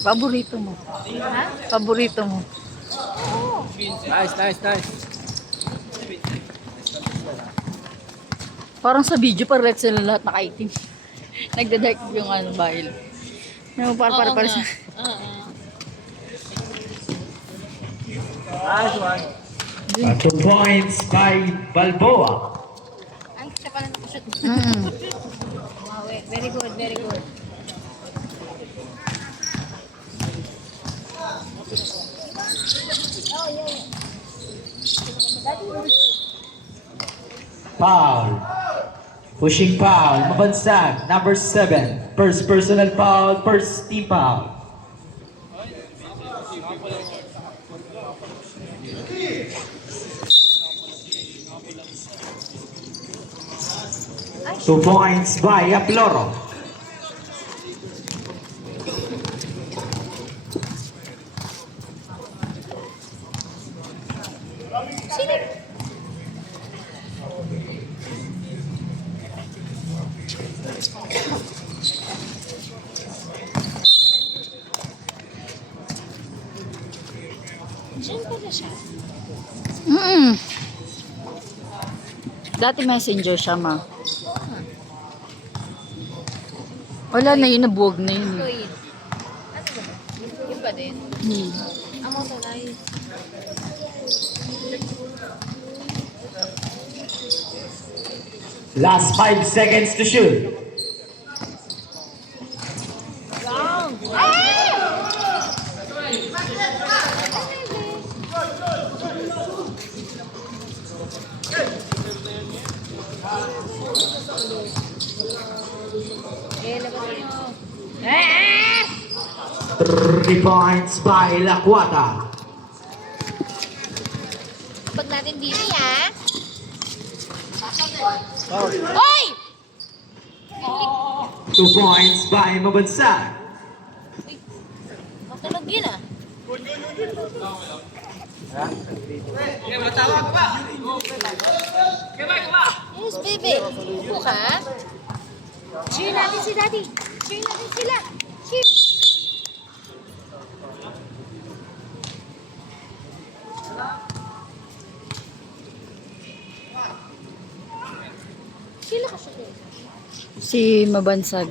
Paborito mo. Ha? Paborito mo. Nice, nice, nice. Parang sa video, parang sila lahat nakaitim. Nagda-dark yung ano, bahil. Para sa... Nice one. 2 points by Balboa. Ay, kita pala nakashoot. Mm. Wow, very good, very good. Foul. Pushing foul. Mabansag. Number 7. First personal foul. First team foul. Two points by Aploro. Diyan pala siya. Mm. Dati messenger siya, ma. Wala na yun, nabuwag na yun. Wait. Ano ba? Yun ba din? Hmm. Amo to nice. Last 5 seconds to shoot. Eh, labas niyo. 3 points by Lacuata. Pag natin dito, ha? Oy! 2 points by Mabansag. Matunog yun, ah. Yes, baby. Upo ka. Cheer natin si Daddy. Cheer natin sila. Cheer. Sila ka siya. Si Mabansag.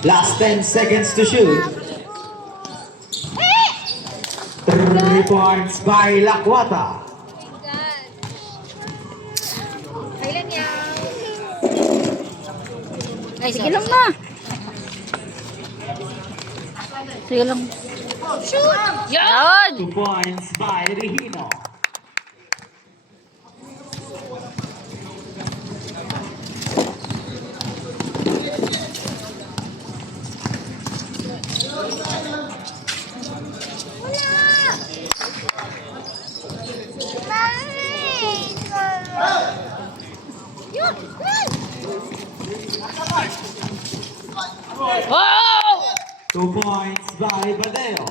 Last 10 seconds to shoot. 3 points by Lacuata. Kailan yan? Ay, sige lang na. Sige lang. Shoot! Yan! 2 points by Regino. Wow! 2 points by Badeo.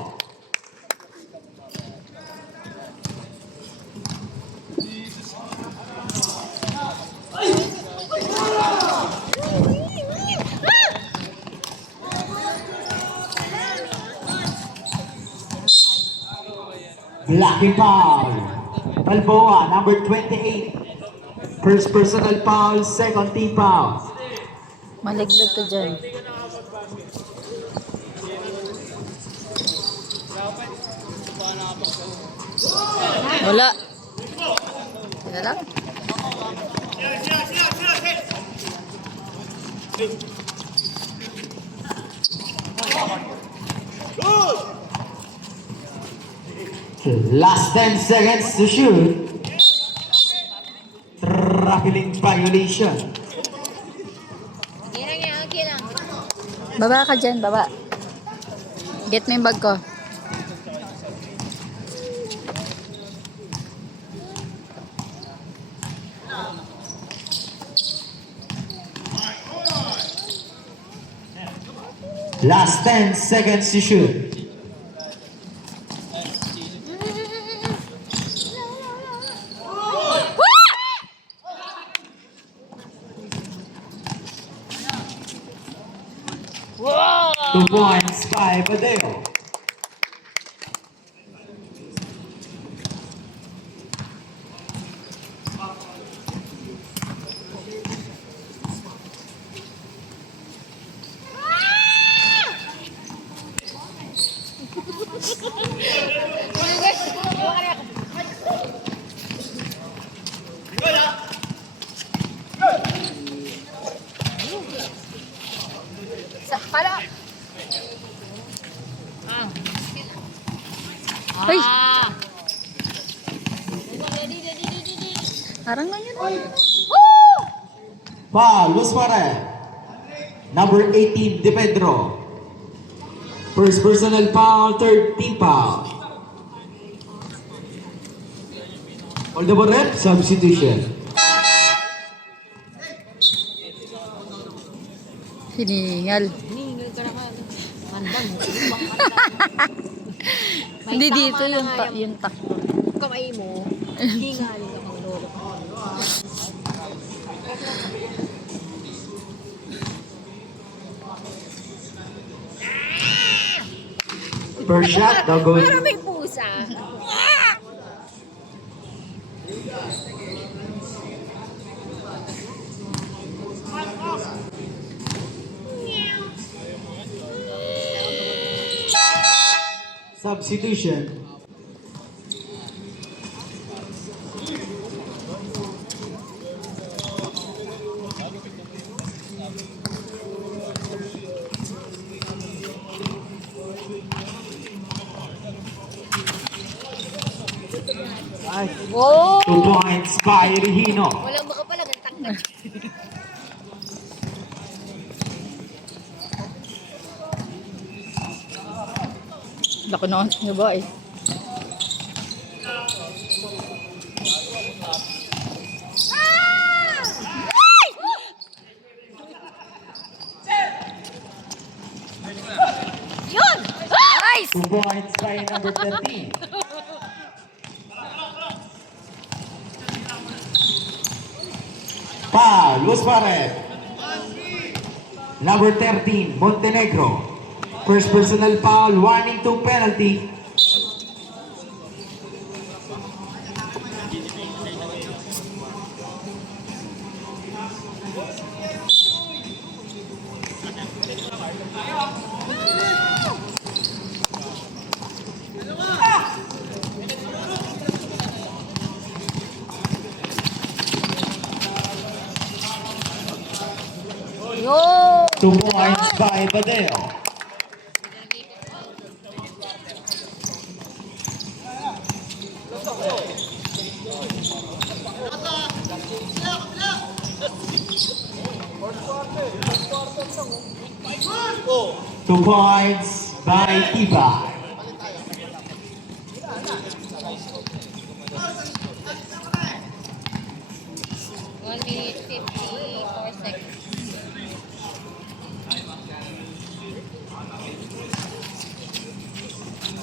Blocking foul. Balboa, number 28. First personal foul, second team foul. Malaglag ka dyan. Wala. Wala lang. Last 10 seconds to shoot. Traveling violation. Okay lang. Baba ka dyan, baba. Get mo yung bag ko. Last 10 seconds to shoot. Wow! 2 points by Badeo. Pala! Ay! Ah! Parang ganyan. Foul, Luz Mare. Number 18, De Pedro. First personal foul, third team foul. All the rep, substitution. Hiningal. Hiningal ka naman. Mandang. Hindi dito yung takbo. Kamay mo. Hingalin ka pang lolo. First shot, no good. Para may pusa. Substitution. Oh! 2 points by Regino. Walang makapalag ang tanggal. Laki na nyo ba eh. Yun! Nice! 2 points by number 13. Foul, Luz Mare. Number 13, Montenegro. First personal foul, warning to penalty. Yo! 2 points by Badeo. Two points by Tiba. One minute, 54 seconds.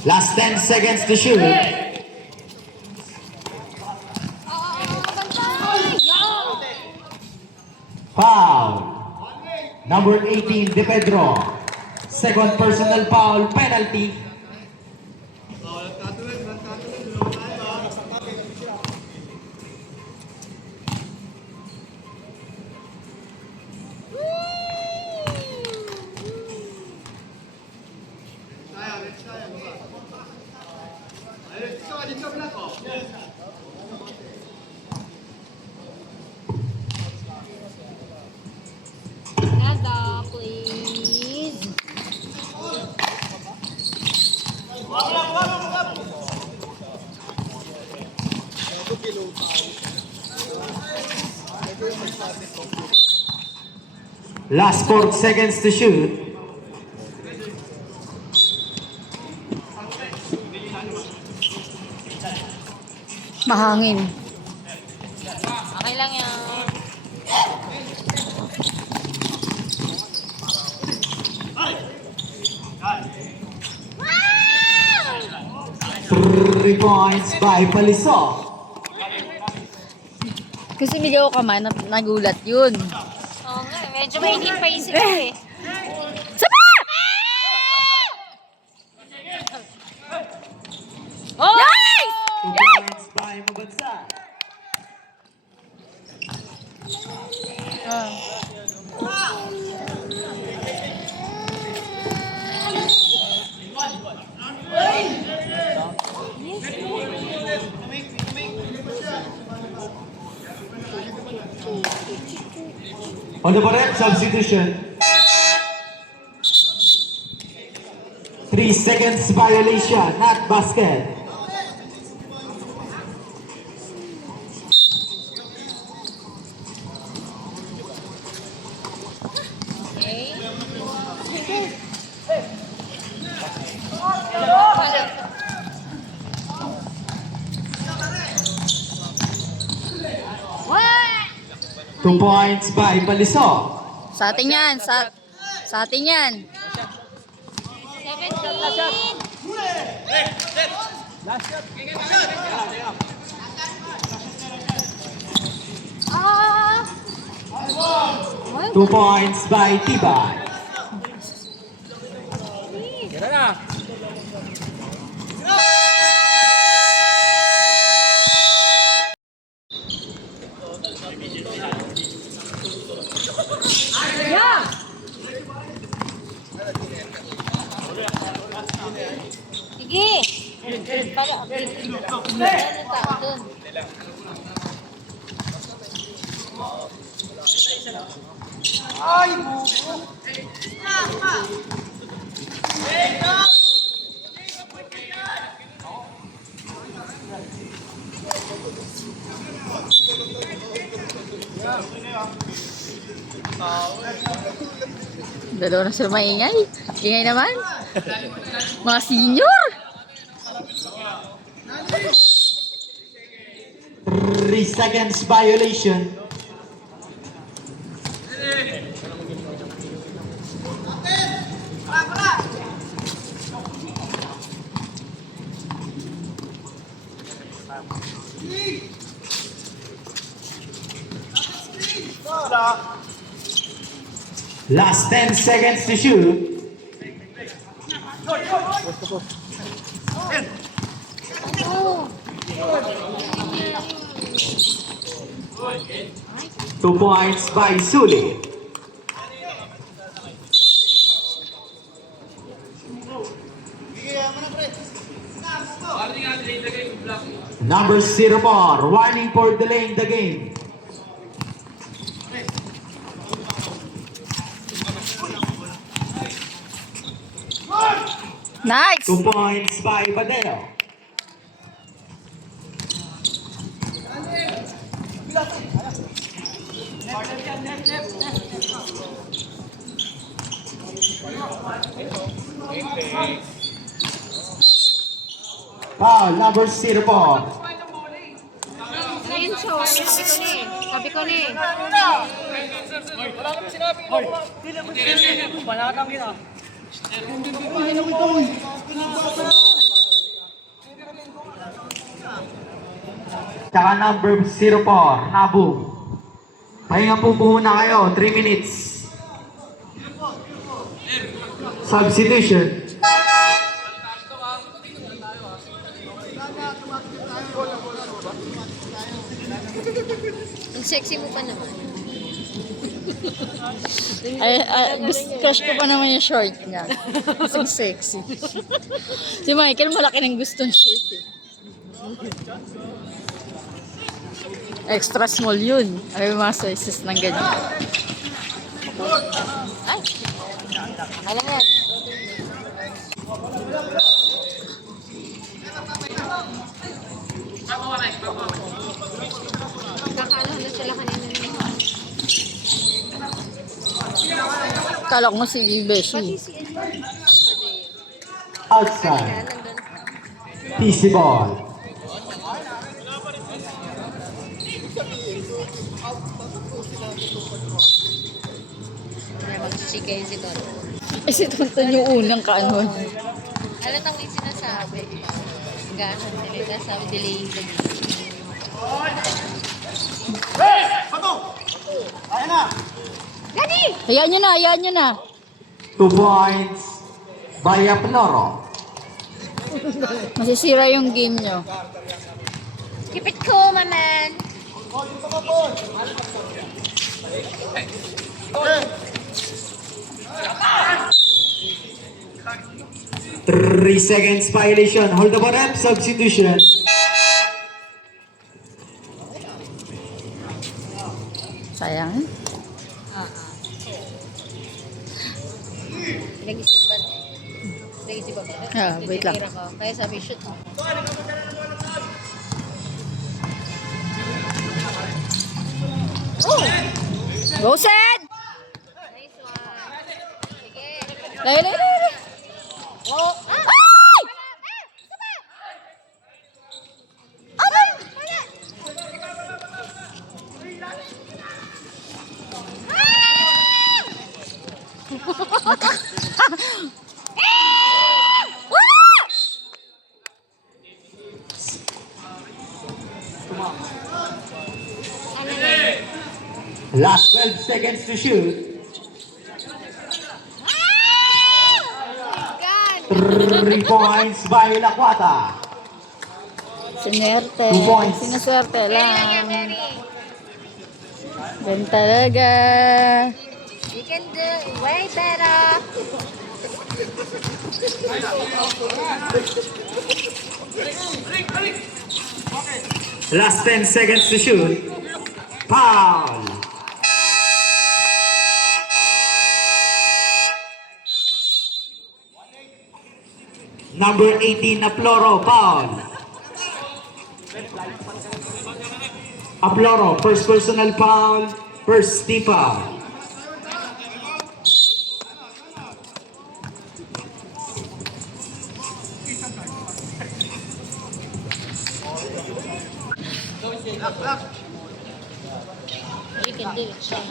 Last 10 seconds to shoot. Foul. Number 18, De Pedro. Second personal foul, penalty. Dito na. Nada, please. Last 4 seconds to shoot. Mahangin. Okay lang yan. 3 points by Palisok. Kasi ligaw ka man, nagulat yun. Oo nga, medyo mainit pa isip ko eh. Sapa! Oh! Nice! 2 points by Mabansag. On the correct substitution. 3 seconds violation, not basket. Okay. 2 points by Palisok. Sa atin yan, sa atin yan. 17. Ah! 2 points by Tiba. Tira na. Sige! Doon. Dalawa na sila maingay. Ingay naman. Mga senior. 3 seconds violation. Last 10 seconds to shoot. Oh! 2 points by Suli. Number 04, warning for delaying the game. Nice! 2 points by Badeo. Foul, number 04. Ayun siya, sabi ko na eh. Tsaka number 04, Nabu. Pahinga po muna kayo, 3 minutes. Substitution. Ang sexy mo pa naman. Crush ko pa naman yung short niya. Kasi sexy. Si Michael malaki ng gustong short eh. Extra small yun. Ay, mga sizes ng ganyan. Ay! Alam yan. Kakalahan na sila kanina. Kala ko nga si Beshi. Outside. PC ball. Mag-chika yun si Don. Eh, si Tonton yung unang kaano. Alam ang yung sinasabi. Gano'n nila. Sabi delay yung game. Gani! Hayaan nyo na, hayaan nyo na. 2 points by Aploro. Masisira yung game nyo. Keep it cool, my man. 3 seconds violation. Hold the ball up. Substitution. Sayang. Pinag-isipan eh. Pinag-isipan ba? Wait lang. Titira ko. Kaya sabi, shoot mo. Go, Sed! Nice one. Sige. Lay, lay, lay, lay. Oh! Ay! Aray! Last 12 seconds to shoot. God! 3 points by Laquata. Sinerte. 2 points. Sinuswerte Very lang yan, lang. very. Ganun talaga. You can do it way better. Last 10 seconds to shoot. Foul. Number 18, Aploro, foul. Aploro, first personal foul, first team foul. You can do it, Sean.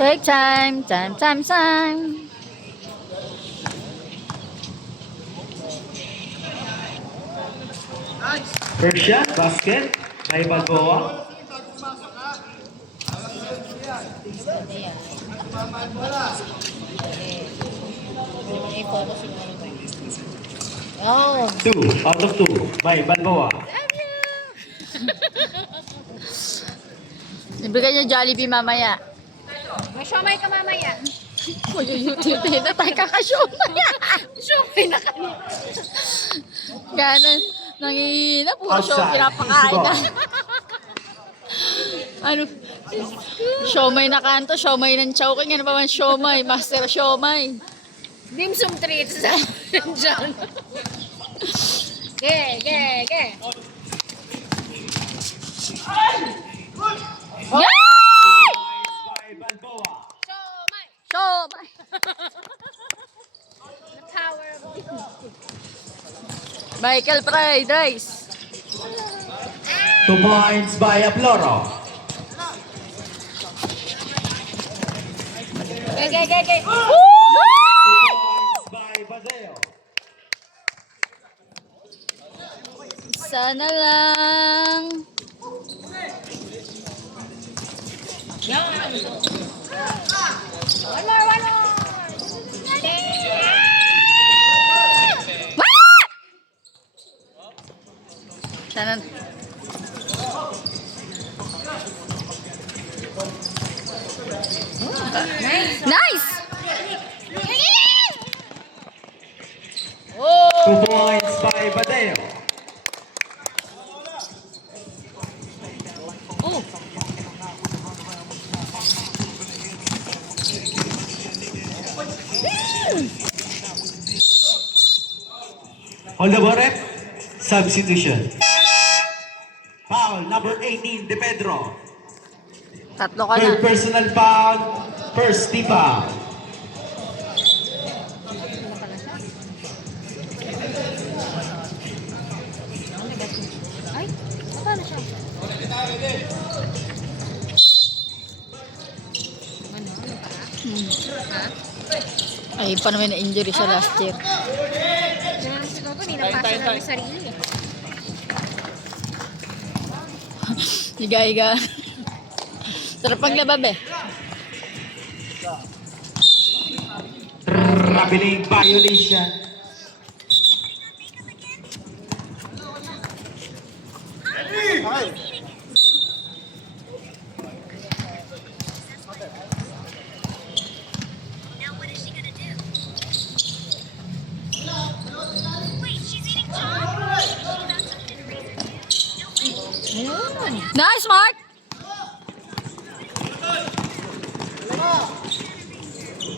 Take time. First shot, basket, may Balboa. I-focus yung ano ba yun. Oh! 2 out of 2, may Balboa. Ibigay niya Jollibee mamaya. May siomay ka mamaya. YouTube na tayo kakasiomay. Siomay na kami. Ganon. Nangihina. Puro show Outside. pinapakain na. Easy Ano? Siomay na kanto. Siomay ng chowking. Ano ba man siomay? Master siomay. Dim sum treats sa dyan. Ge. Yay! By Balboa. Siomay! Siomay. The power of Michael Fried Rice. 2 points by Aploro. Ge. 2 points by Badeo. Sana lang. One more. Sana. Nice! 2 points by Badeo. On the ref, substitution. Foul, number 18, De Pedro. Tatlo ka na. Third personal foul, first team foul. Ay, paano siya? Ano? Ano pa? Ha? Ay, pa naman na-injury siya last year. Ganun siguro ko, ninapasa na yung sarili. Higa-higa. Sarap paglabab eh. Traveling violation. Nice, Mark!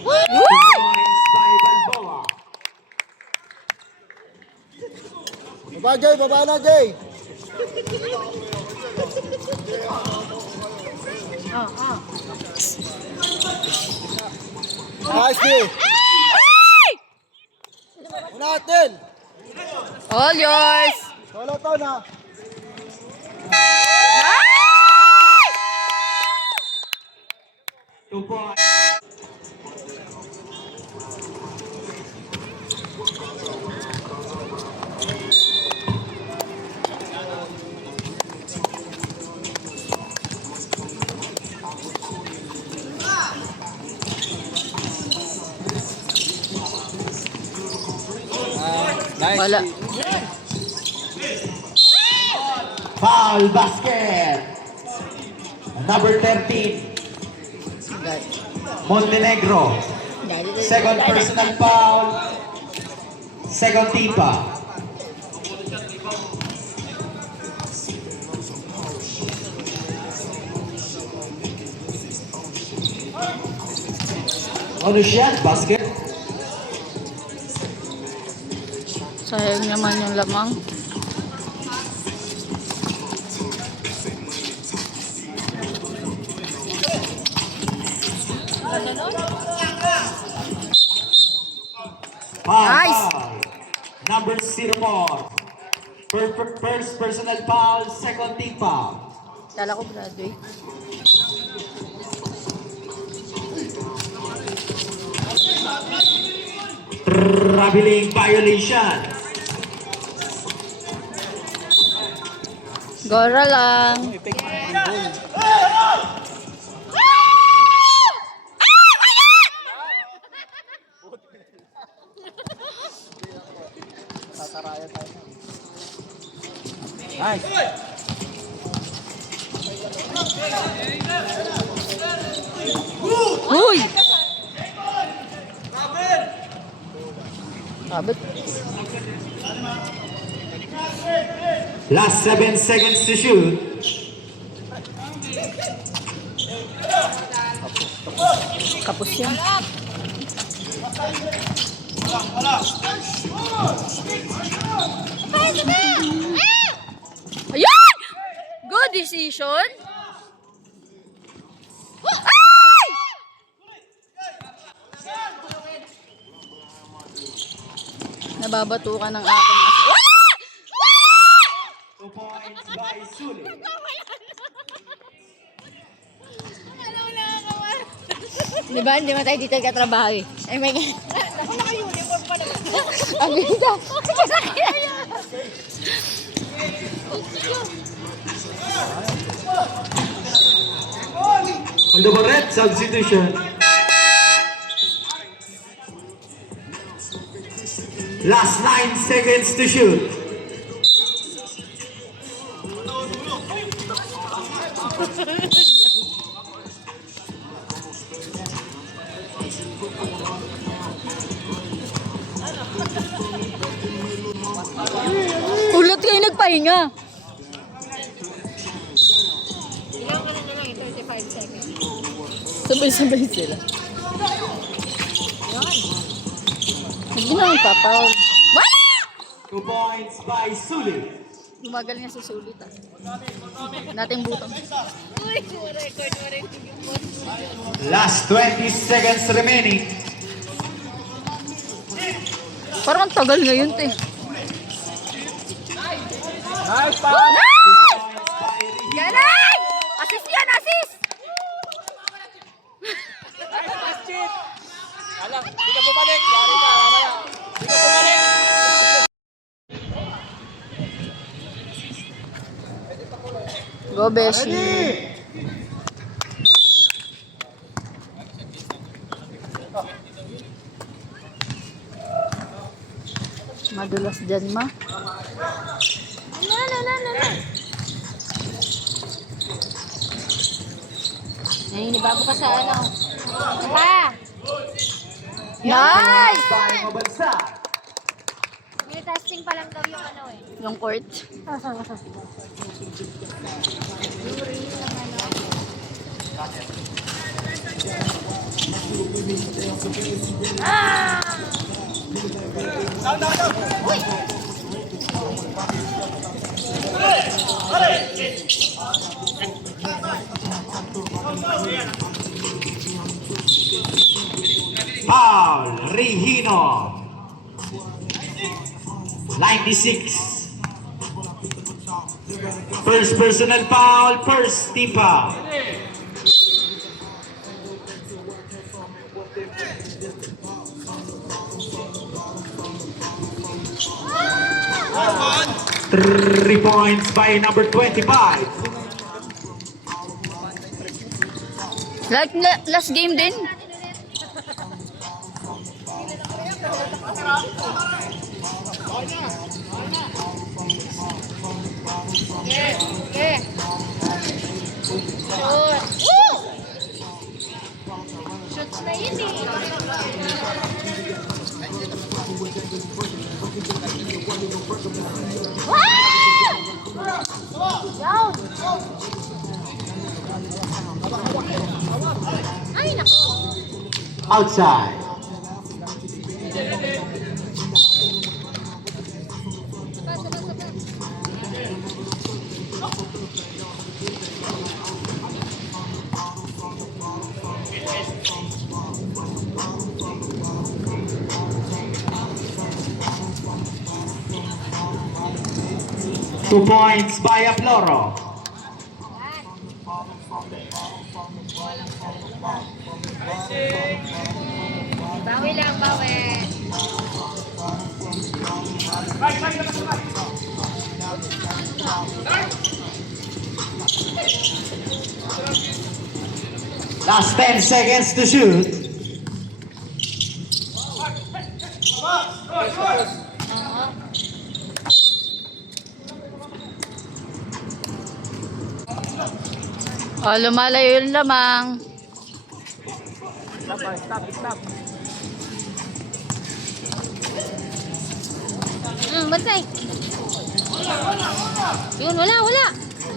Points by Balboa. Baba, Jay. Baba na, Jay. Nice, Jay. Natin. All yours! Solo to na. Nice! 2 points. Nice. Wala. Foul basket. Number 13, Montenegro. Second personal foul. Second team foul. Ano siya? Basket? Sayang naman yung lamang. Foul, Nice. foul. Number 04. First personal foul, second team foul. Kala ko graduate. Traveling violation. Gora lang. Nice. Uy! Sabit. Last 7 seconds to shoot. Kapos yan. Ayan! Good decision. Ay! Nababato ka ng aking aso. 2 points by Suli. Di ba? Hindi mo tayo dito katrabaho eh. Ay, my God. Ako naka-uniform pa naman. Ang ganda. On the red, substitution. Last 9 seconds to shoot. Ulot kayo nagpahinga. Ilang ka na lang, 35 seconds. Sabay-sabay sila. Hindi na magpapaw. Wala! 2 2 points by Sulit. Gumagal niya sa sulit ah. Nating butong. Uy, record mo rin. Last 20 seconds remaining. Parang ang tagal ngayon, te. Nice pass! Galing! Assist yan, assist! Nice chip! Alam, di ka bumalik. Yari ka, mamaya. Di ka bumalik. Go, Beshi. Madulas dyan, ma. Naninibago ka sa ano. Pa! Nice! By Mabansak. May testing pa lang daw yung ano eh. Yung court. Foul, Regino. 96. First personal foul, first team foul. Three points by number 25. Like last game din. Okay. Shots na yun eh. Down! Ay, nako. Outside. Two points by Aploro. Bawi lang, bawi. Last 10 seconds to shoot. Oh, lumalayo yung lamang. Stop. Bantay. Yun, wala.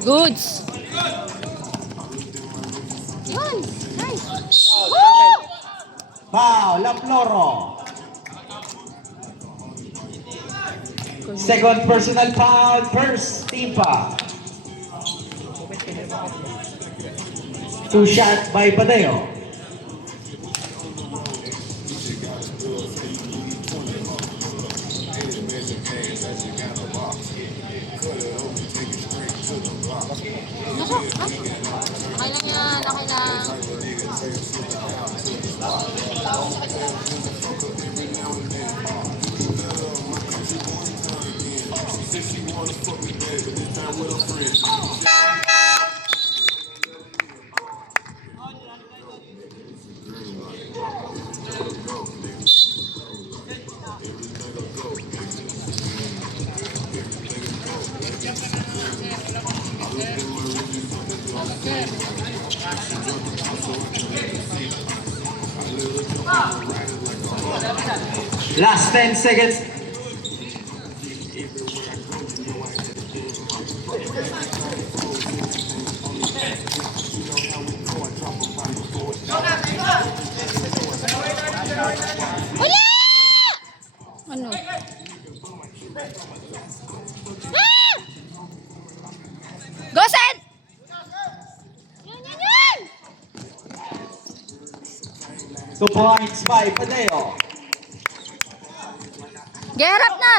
Goods. Yun, nice. Foul, Aploro. Second personal foul, first team foul. Two shots by Padeo. Okay lang yan, okay lang. Last 10 seconds. Ano? 2 points by Padeo. Get up na!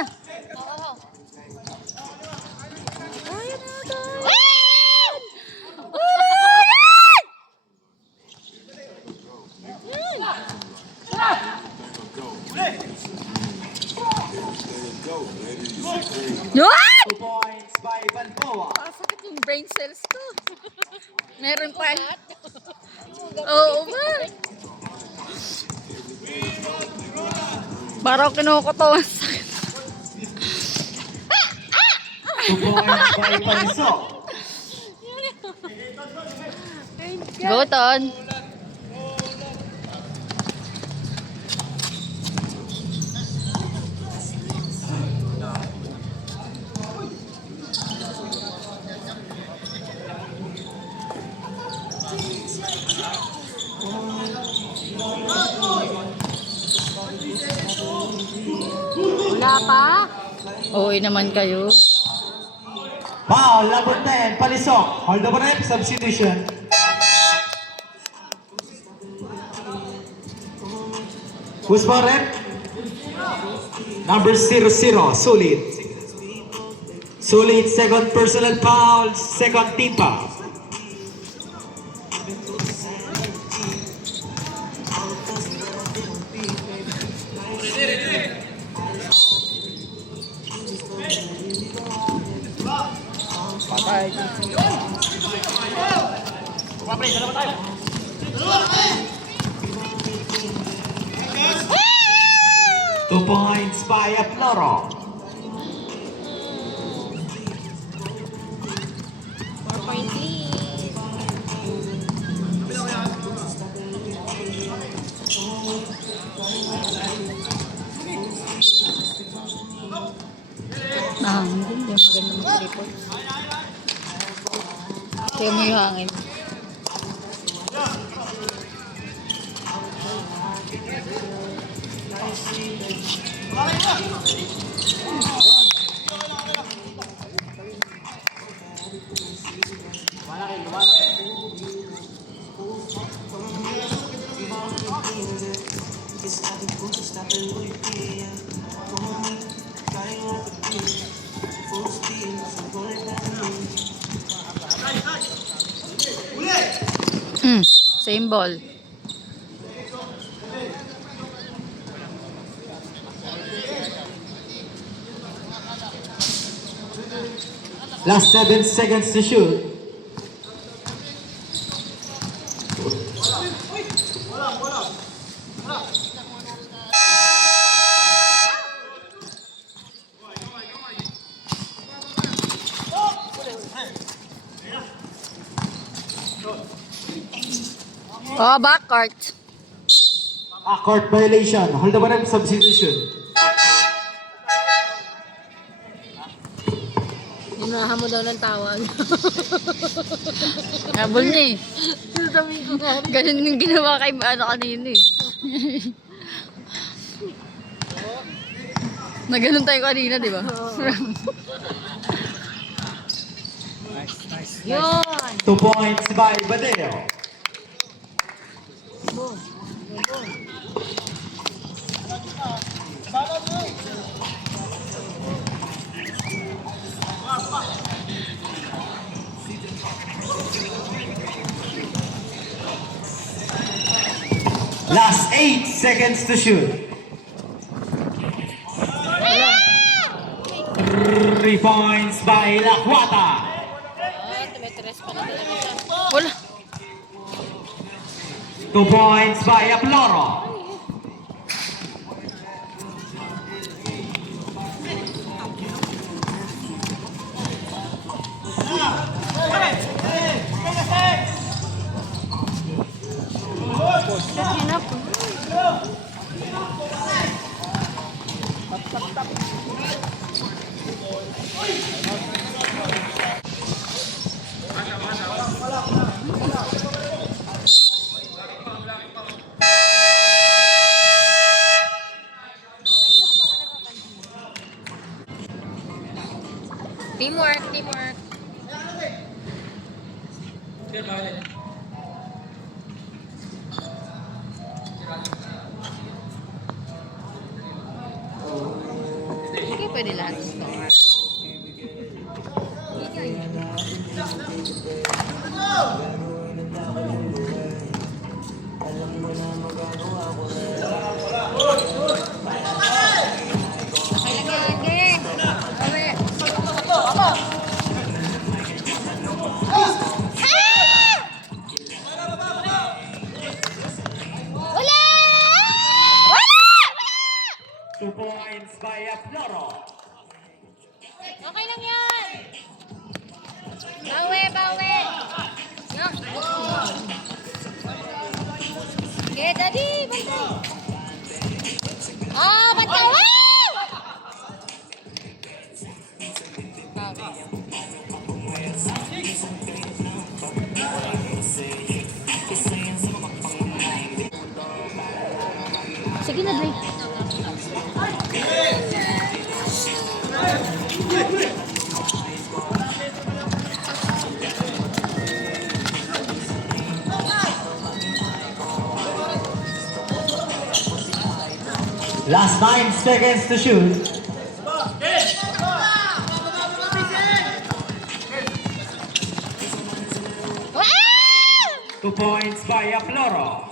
Yun! 2 points by Balboa. Sakit yung brain cells ko. Meron pa. Oo ba? Parang kinukutawan sa sakit. 2 points by Paliso. Goton. Wala pa? Oo naman kayo. Foul, number 10, Palisok. Hold the rep, substitution. Who's for rep? Number 00, Sulit. Sulit, second personal foul, second team foul. Patay. 2 points by Aploro. Hindi maganda mag-report. Kaya mo yung hangin. Same ball. Last 7 seconds to shoot. Oh, backcourt. Court violation. Hold the rep, substitution. Ginahan mo daw ng tawag. Nabol niya eh. Sasabihin ko nga rin. Ganun yung ginawa kay kanina eh. Naganon tayo kanina, di ba? Yun! 2 points by Badeo. Last 8 seconds to shoot. 3 points by Lakwata. Wala. 2 points by Aploro. Teamwork, teamwork. Sige, bakit? pwede lahat. Okay lang yan, game. Bawi. Wala! 2 points by Aploro. Okay lang yan. Bawi, bawi. Yan. Okay, daddy, bantay. Oh, bantay. Wow! Sige na, Dre. Last 9 seconds to shoot. Wow! 2 points by Aploro.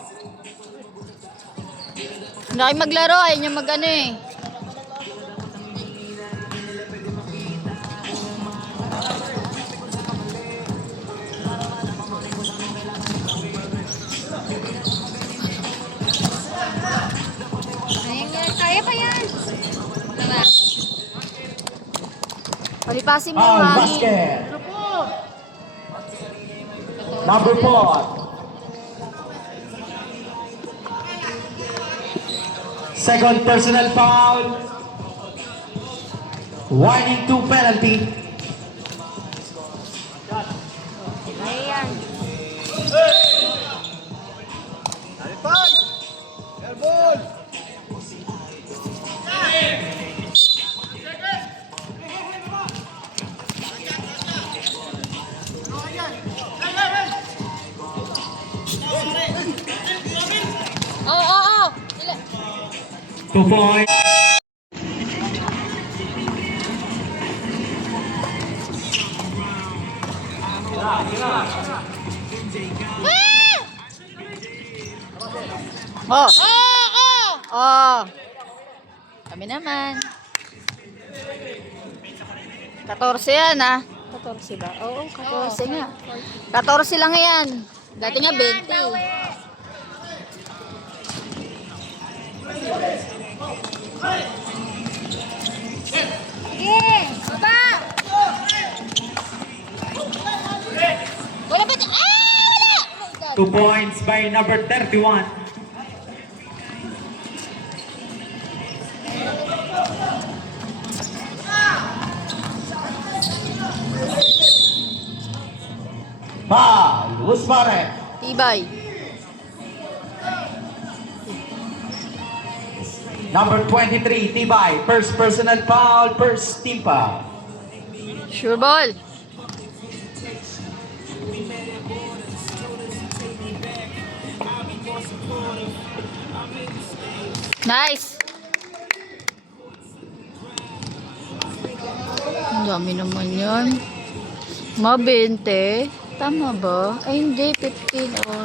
Hindi kayo maglaro, ayaw niya mag ano eh. Kaya pa yan. Diba? Palipasin mo Foul yung hangin. basket. Number 4. Second personal foul. Warning 2 penalty. Ayan. Oo. 2 points. Oh, Oo. oh. Kami naman. 14 yan ah. 14 ba? Oo, 14 nga. 14 lang yan. Dati nga 20. Sige. Baba. Wala ba? Wala! 2 points by number 31. Foul, Usmane. Tibay. Number 23, Tibay. First personal foul, first team foul. Sure ball. Nice. Ang dami naman yan. Mga 20. Tama ba? Ay hindi, 15. Oh.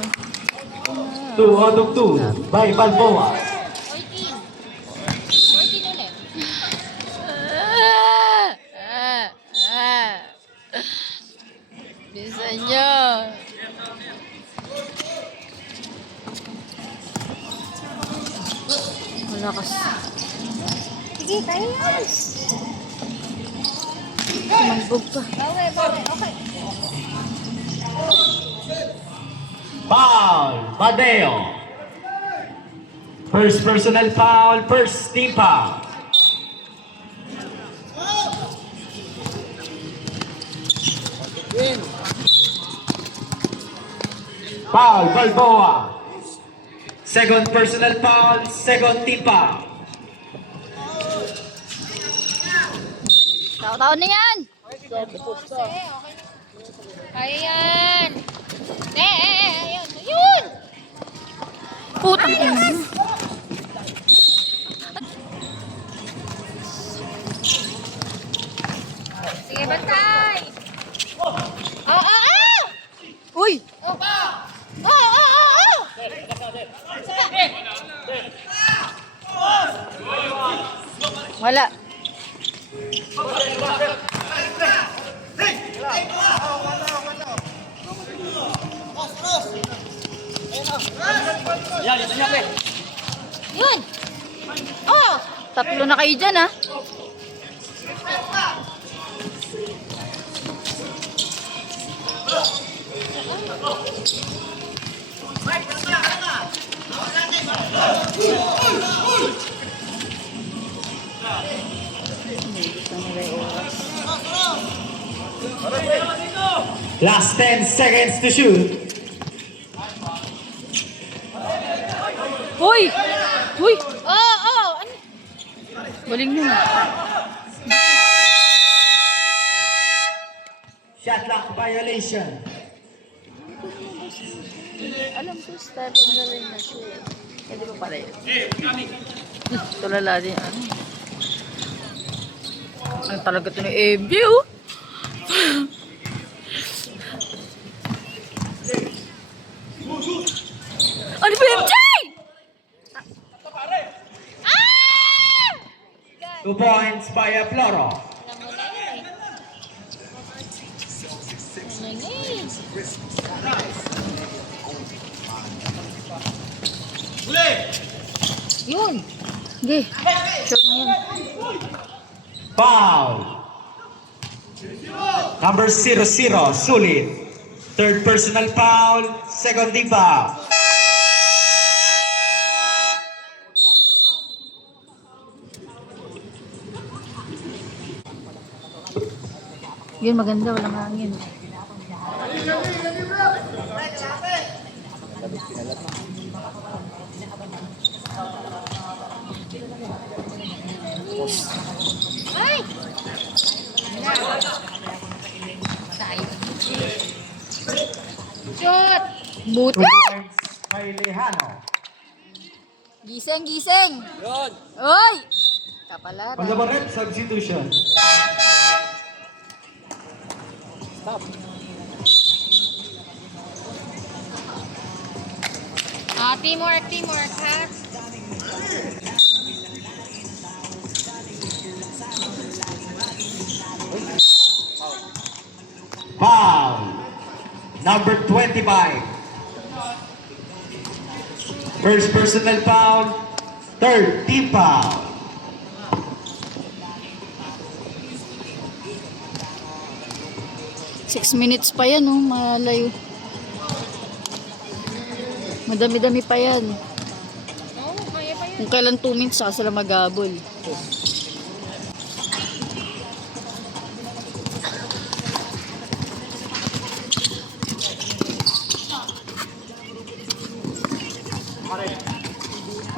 2 out of 2 by Balboa. 14. 14 ulit. Bisa nyo. Malakas. Sige, kaya yan. Sumambog pa. Bawi, bawi. Okay. Foul, Badeo. First personal foul, first team foul. Foul, Balboa. Second personal foul, second team foul. Tao-tao na yan. Kaya yan. Ayun. Yun! Putang ina. Bantay! Oh! Uy! Oh! Wala. Yan, yan, yan, pre. Yun! Oh! Tatlo na kayo dyan, ha? Last 10 seconds to shoot. Uy! Uy! Oh! Ano? Galing nyo. Shot clock violation. Alam ko, starting na rin na siya. Hindi ko pala yun. Tulala din, ano. Ano talaga ito ni MJ, oh. Ano ba MJ? 2 points by Floro. Alam mo na yun eh. Ano na yun? Yun. Hindi. Shot mo yun. Foul. Number 00, sulit. Third personal foul, second team foul. Yun, maganda. Walang hangin. Ay! Shoot! Buti. 2 points by Lejano. Gising, gising. Yun. Uy! Kapalara. On the red substitution. Teamwork, ha? Foul. Number 25. First personal foul. Third team foul. Six minutes pa yan, oh. Malayo. Madami-dami pa yan. Oo, kaya pa yun. Kung kailan 2 minutes, saka sila maghabol.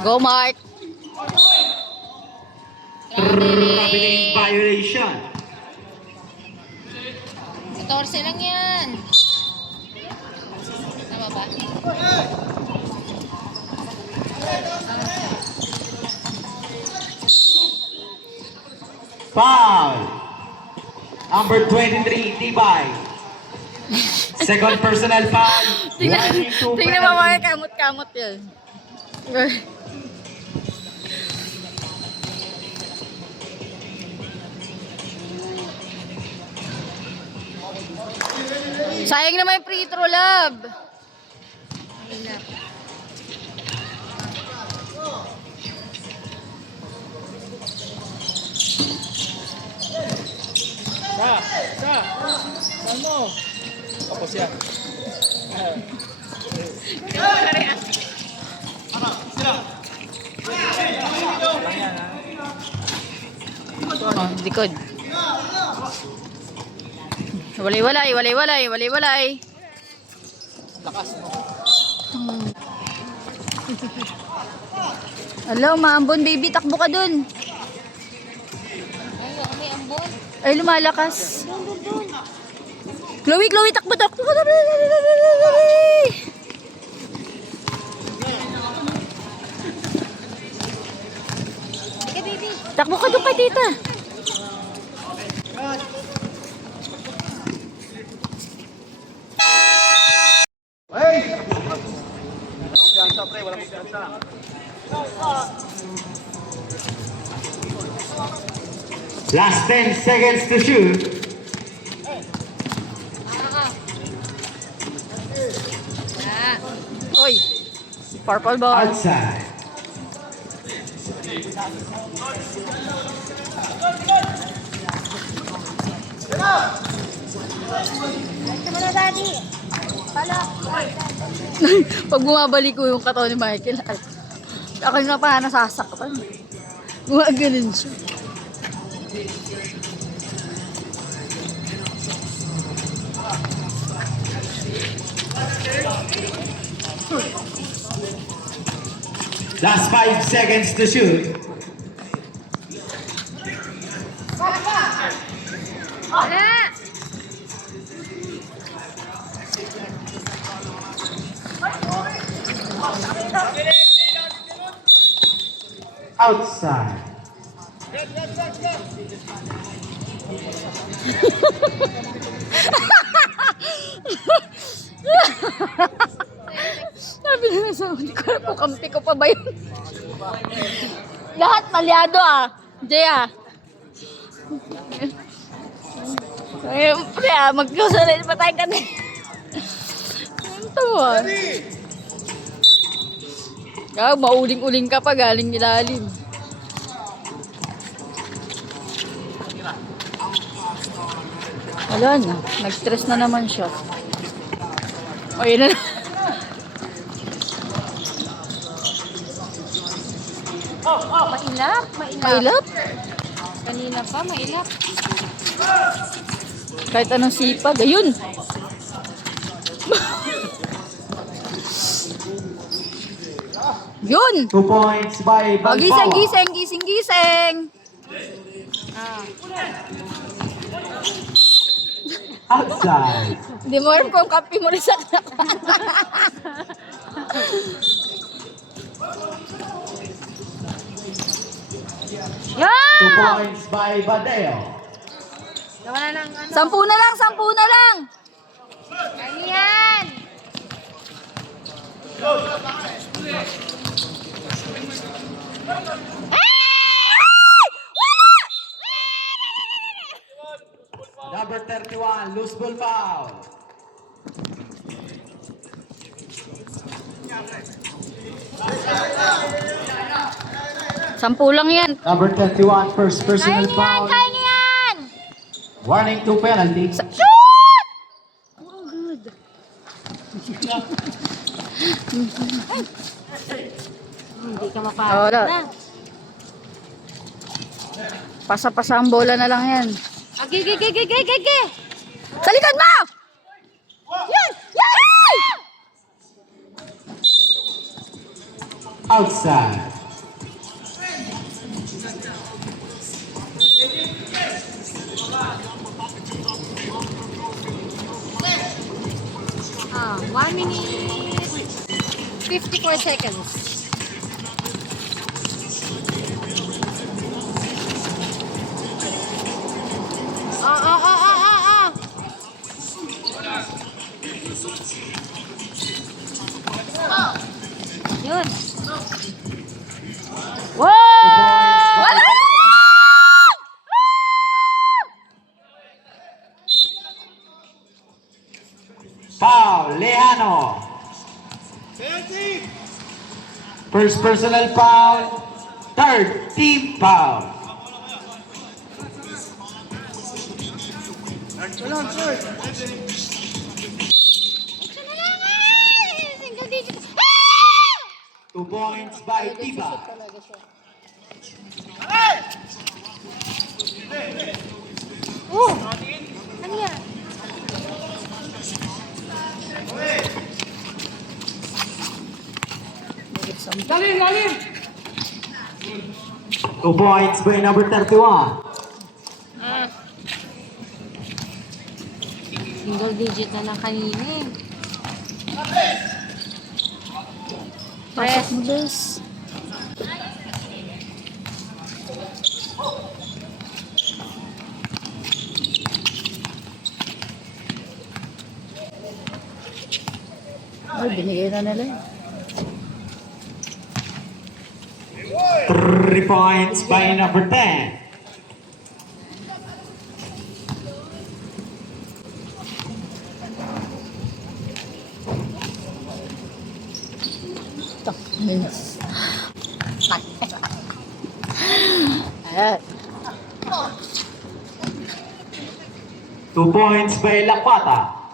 Go, Mark! Traveling violation. 14 lang yan. Tama ba? Foul. Number 23, Tibay. Second personal foul. Running to Tingnan mo mga penalty. kamot-kamot yan. Sayang naman yung free throw, love. Saan mo? Tapos yan. Oh, likod. Walay-walay, walay-walay, walay-walay. Lakas mo. Hello, maambon baby, takbo ka dun. Ay, may ambon. Ay, lumalakas. Doon. Chloe, Chloe, takbo, takbo. Sige, baby. Takbo ka doon kay tita. Last 10 seconds to shoot. Oy. Purple ball. Outside. Ito na, Daddy. Pala. Pag bumabalik ko yung katawan ni Michael, ay, ako na pa nasasaktan. Gumaganon siya. Last 5 seconds to shoot. Wala. Outside. Sabi na sa hindi ko alam kung kampi ko pa ba yun. Lahat palyado ah. Jay ah. Siyempre ah, magkasunod pa tayo kanina. Ito ah. Mauling-uling ka pa galing ilalim. Wala na. Nag-stress na naman siya. O, yun na. Mailap. Mailap? Kanina pa, mailap. Kahit anong sipag. Ayun. Yun. 2 points by O, gising, Balboa. gising, gising, gising. Outside. Hindi mo alam kung kape mo rin sa Yan! 2 points by Badeo. Gawa na ng ano. 10 na lang, 10 na lang. Ano yan? Number 31, loose ball foul. Sampu lang yan. Number 31, first personal Kaya foul. niyo yan! Warning, 2 penalty. Shoot! Oh, good. Hindi ka Wala. mapagod na. Pasa-pasa ang bola na lang yan. Agi. Sa likod mo! Yan! Yan! Outside. Ah, 1 minute 54 seconds. Ah. Yun. Wow! Wala! Foul, Lejano. First personal foul. Third team foul. Ito na lang single digit. 2 points by Tiba. Oh! Ano yan? Lalim! 2 points by number 31. Single digit na lang kanina eh. Pasok mo, Des. Ay, binigay na nila. 3 points by number 10. Ayan. 2 points by Lapata.